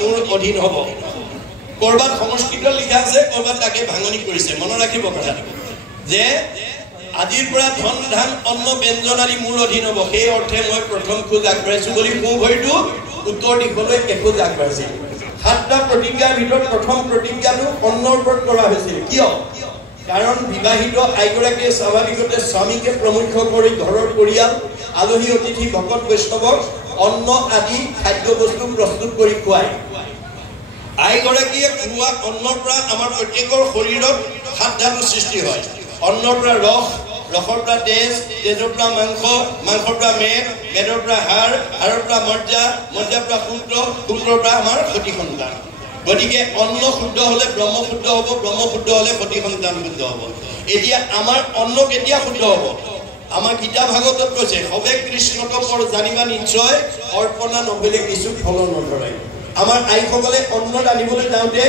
মোৰ অধীন হ'ব কৰবাত সংস্কৃত লিখা আছে কৰবাত তাকে ভাঙনি কৰিছে মনত ৰাখিব কথাটো যে আজিৰ পৰা ধন ধান অন্ন ব্যঞ্জন আদি মোৰ অধীন হ'ব সেই অৰ্থে মই প্ৰথম খোজ আগবঢ়াইছো বুলি মোৰ ভৰিটো উত্তৰ দিশলৈ একোজ আগবাঢ়িছিল সাতটা প্ৰতিজ্ঞাৰ ভিতৰত প্ৰথম প্ৰতিজ্ঞাটো অন্নৰ ওপৰত কৰা হৈছিল কিয় কাৰণ বিবাহিত আইগৰাকীয়ে স্বাভাৱিকতে স্বামীকে প্ৰমুখ্য কৰি ঘৰৰ পৰিয়াল আলহী অতিথি ভকত বৈষ্ণৱক অন্ন আদি খাদ্য বস্তু প্ৰস্তুত কৰি খুৱায় আইগৰাকীয়ে খোৱা অন্নৰ পৰা আমাৰ প্ৰত্যেকৰ শৰীৰত সাত ধাতু সৃষ্টি হয় অন্নৰ পৰা ৰস ৰসৰ পৰা তেজ তেজৰ পৰা মাংস মাংসৰ পৰা মেদৰ পৰা হাড়ৰ পৰা মজ্জাৰ পৰা শুক্ৰৰ পৰা আমাৰ সতি সন্তান গতিকে অন্ন শুদ্ধ হলে ব্ৰহ্ম শুদ্ধ হ'ব ব্ৰহ্ম শুদ্ধ হলে সতি সন্তান শুদ্ধ হ'ব এতিয়া আমাৰ অন্ন কেতিয়া শুদ্ধ হ'ব আমাৰ গীতা ভাগৱতত কৈছে সবে কৃষ্ণক পৰ জানিবা নিশ্চয় অৰ্পণা নকৰিলে কিছু ফল নধৰে আমাৰ আইসকলে অন্ন আনিবলৈ যাওঁতে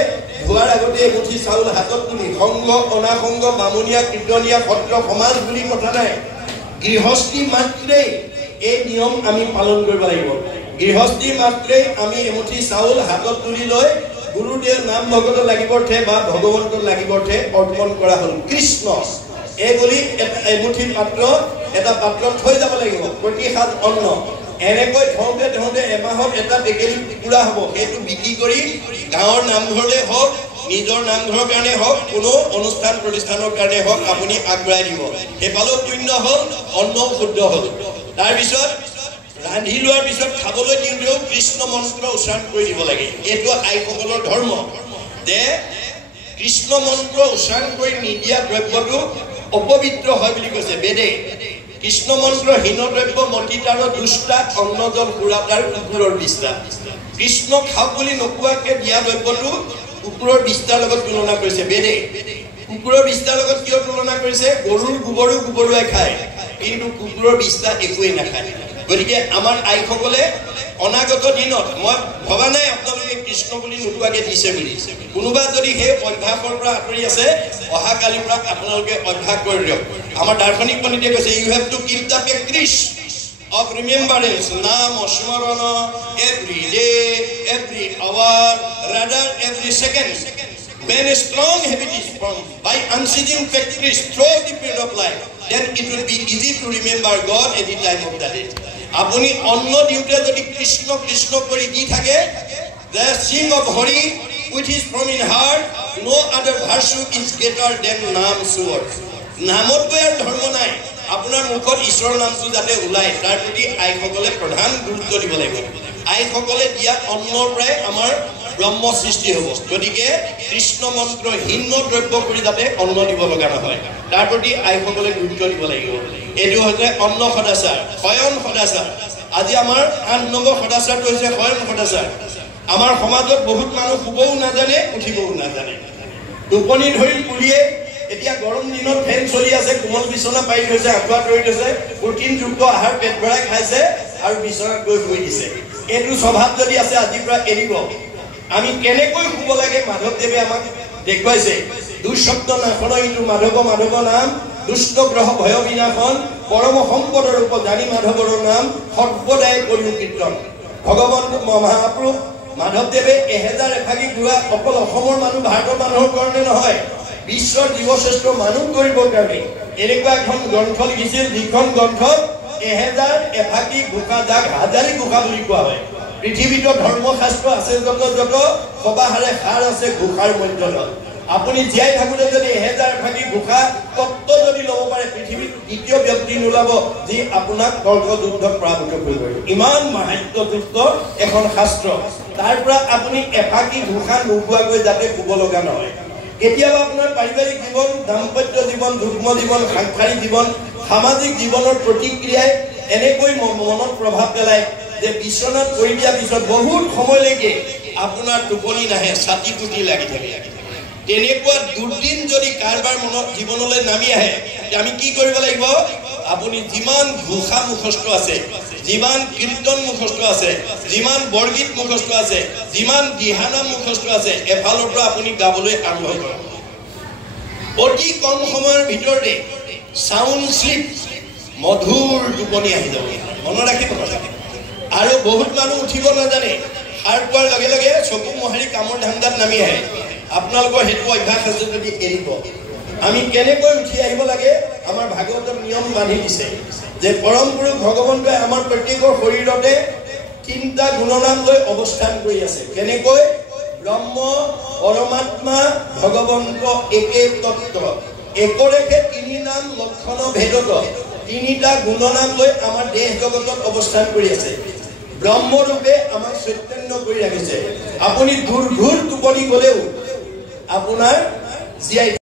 ধোৱাৰ আগতে এমুঠি চাউল হাতত তুলি সংঘ অনাসংঘ বামুণীয়া কীৰ্তনীয়া সত্ৰ সমাজ বুলি কথা নাই গৃহস্থী মাত্ৰেই এই নিয়ম আমি পালন কৰিব লাগিব গৃহস্থী মাত্ৰেই আমি এমুঠি চাউল হাতত তুলি লৈ গুৰুদেৱ নাম ভগত লাগিবৰ্থে বা ভগৱন্তত লাগিবৰ্থে অৰ্পণ কৰা হ'ল কৃষ্ণ এই বুলি এমুঠি পাত্ৰ এটা পাত্ৰত থৈ যাব লাগিব প্ৰতি সাজ অন্ন এনেকৈ থওঁতে এমাহত এটা টেকেলি টুকুৰা হ'ব সেইটো বিক্ৰী কৰি গাঁৱৰ নামঘৰলৈ হওক নিজৰ নামঘৰৰ কাৰণে হওক কোনো অনুষ্ঠান প্ৰতিষ্ঠানৰ কাৰণে হওক আপুনি আগবঢ়াই দিব সেইফালেও পুণ্য হ'ল অন্নও শুদ্ধ হ'ল তাৰপিছত ৰান্ধি লোৱাৰ পিছত খাবলৈ দিওঁতেও কৃষ্ণ মন্ত্ৰ উচ্চাৰণ কৰি দিব লাগে এইটো আইসকলৰ ধৰ্ম যে কৃষ্ণ মন্ত্ৰ উচ্চাৰণ কৰি নিদিয়া দ্ৰব্যটো অপবিত্ৰ হয় বুলি কৈছে বেদে কৃষ্ণ মন্ত্ৰ হীন দ্ৰব্য মতিতাৰ দুষ্টা অন্নজল সুৰাতাৰ কুকুৰৰ বিষ্ঠা কৃষ্ণ খাওক বুলি নোকোৱাকে দিয়া দ্ৰব্যটো কুকুৰৰ বিষ্ঠাৰ লগত তুলনা কৰিছে বেদে কুকুৰৰ বিষ্ঠাৰ লগত কিয় তুলনা কৰিছে গৰুৰ গোবৰো গোবৰুৱাই খায় কিন্তু কুকুৰৰ বিষ্ঠা একোৱেই নাখায় গতিকে আমাৰ আইসকলে অনাগত দিনত মই ভবা নাই আপোনালোকে কৃষ্ণ বুলি নোকোৱাকে দিছে বুলি কোনোবা যদি সেই অভ্যাসৰ পৰা আঁতৰি আছে অহাকালিৰ পৰা আপোনালোকে অভ্যাস কৰি দিয়ক আমাৰ দাৰ্শনিক পণ্ডিতে কৈছে you have to keep the practice of remembrance নাম স্মৰণ every day every hour rather every second when a strong habit is formed by unceasing practice throughout the period of life then it will be easy to remember God at the time of the day আপুনি অন্ন দিওঁতে যদি কৃষ্ণ কৃষ্ণ কৰি দি থাকে the sing of Hari which is from in heart no other virtue is greater than নাম sword নামতকৈ আৰু ধৰ্ম নাই আপোনাৰ মুখত ঈশ্বৰৰ নামটো যাতে ওলায় তাৰ প্ৰতি আইসকলে প্ৰধান গুৰুত্ব দিব লাগিব আইসকলে দিয়া অন্নৰ পৰাই আমাৰ ব্ৰহ্ম সৃষ্টি হ'ব গতিকে কৃষ্ণ মন্ত্ৰ হীন দ্ৰব্য কৰি যাতে অন্ন দিব লগা নহয় তাৰ প্ৰতি আইসকলে গুৰুত্ব দিব লাগিব এইটো হৈছে অন্ন সদাচাৰ শয়ন সদাচাৰ আজি আমাৰ 8 নম্বৰ সদাচাৰটো হৈছে শয়ন সদাচাৰ আমাৰ সমাজত বহুত মানুহ শুবও নাজানে উঠিবও নাজানে টোপনি ধৰি পুলিয়ে এতিয়া গৰম দিনত ফেন চলি আছে কোমল বিছনা পাৰি থৈছে আঁঠুৱা তৰি থৈছে প্ৰটিনযুক্ত আহাৰ পেট ভৰাই খাইছে আৰু বিছনাত গৈ শুই দিছে এইটো স্বভাৱ যদি আছে আজিৰ পৰা এৰিব আমি কেনেকৈ শুব লাগে মাধৱদেৱে আমাক দেখুৱাইছে দুঃশব্দ নাশন ইটো মাধৱ নাম দুষ্ট গ্ৰহ ভয় বিনাশন পৰম সম্পদৰ ৰূপ জানি মাধৱৰ নাম সৰ্বদাই কৰি কীৰ্তন ভগৱন্ত মহাপ্ৰভু মাধৱদেৱে 1000 এফাগি গুৱা অকল অসমৰ মানুহ ভাৰতৰ মানুহৰ কাৰণে নহয় বিশ্বৰ জীৱশ্ৰেষ্ঠ মানুহ কৰিবৰ কাৰণে এনেকুৱা এখন গ্ৰন্থ লিখিছিল যিখন গ্ৰন্থত 1000 এফাগি ঘোষা যাক হাজাৰী ঘোষা বুলি কোৱা হয় পৃথিৱীত ধৰ্মশাস্ত্ৰ আছে যত সবাহাৰে সাৰ আছে ঘোষাৰ মধ্যত আপুনি জীয়াই থাকোঁতে যদি 1000 এফাগি ঘোষা তত্ত্ব যদি ল'ব পাৰে পৃথিৱীত দ্বিতীয় ব্যক্তি নোলাব যি আপোনাক তৰ্ক যুদ্ধত পৰাভূত কৰিব ইমান মাহাত্ম্যযুক্ত এখন শাস্ত্ৰ তাৰ পৰা আপুনি এফাগি ঘোষা নোপোৱাকৈ যাতে শুব লগা নহয় কেতিয়াবা আপোনাৰ পাৰিবাৰিক জীৱন দাম্পত্য জীৱন যুগ্ম জীৱন সাংসাৰিক জীৱন সামাজিক জীৱনৰ প্ৰতিক্ৰিয়াই এনেকৈ মনত প্ৰভাৱ পেলায় যে বিছনাত পৰি দিয়াৰ পিছত বহুত সময়লৈকে আপোনাৰ টোপনি নাহে ছাতি টুটি লাগি থাকে তেনেকুৱা দুদিন যদি কাৰোবাৰ মনত জীৱনলৈ নামি আহে আমি কি কৰিব লাগিব আপুনি যিমান ঘোষা মুখস্থ আছে যিমান কীৰ্তন মুখস্থ আছে যিমান বৰগীত মুখস্থ আছে যিমান দিহানাম মুখস্থ আছে এফালৰ পৰা আপুনি গাবলৈ আৰম্ভ কৰক অতি কম সময়ৰ ভিতৰতে সাউন্ড স্লিপ মধুৰ টোপনি আহি যাব মনত ৰাখিব কথা আৰু বহুত মানুহ উঠিব নাজানে সাৰ পোৱাৰ লগে লগে চকু মোহাৰি কামৰ ধান্দাত নামি আহে আপোনালোকৰ সেইটো অভ্যাস আছে যদি এৰিব আমি কেনেকৈ উঠি আহিব লাগে আমাৰ ভাগৱতৰ নিয়ম বান্ধি দিছে যে পৰম পুৰুষ ভগৱন্তই আমাৰ প্ৰত্যেকৰ শৰীৰতে তিনিটা গুণনাম লৈ অৱস্থান কৰি আছে কেনেকৈ ব্ৰহ্ম পৰমাত্মা ভগৱন্ত একে তত্ত্ব একৰেকে তিনি নাম লক্ষণ ভেদত তিনিটা গুণনাম লৈ আমাৰ দেহ জগতত অৱস্থান কৰি আছে ব্ৰহ্মৰূপে আমাক চৈতন্য কৰি ৰাখিছে আপুনি দূৰ টোপনি গলেও আপোনাৰ জীয়াই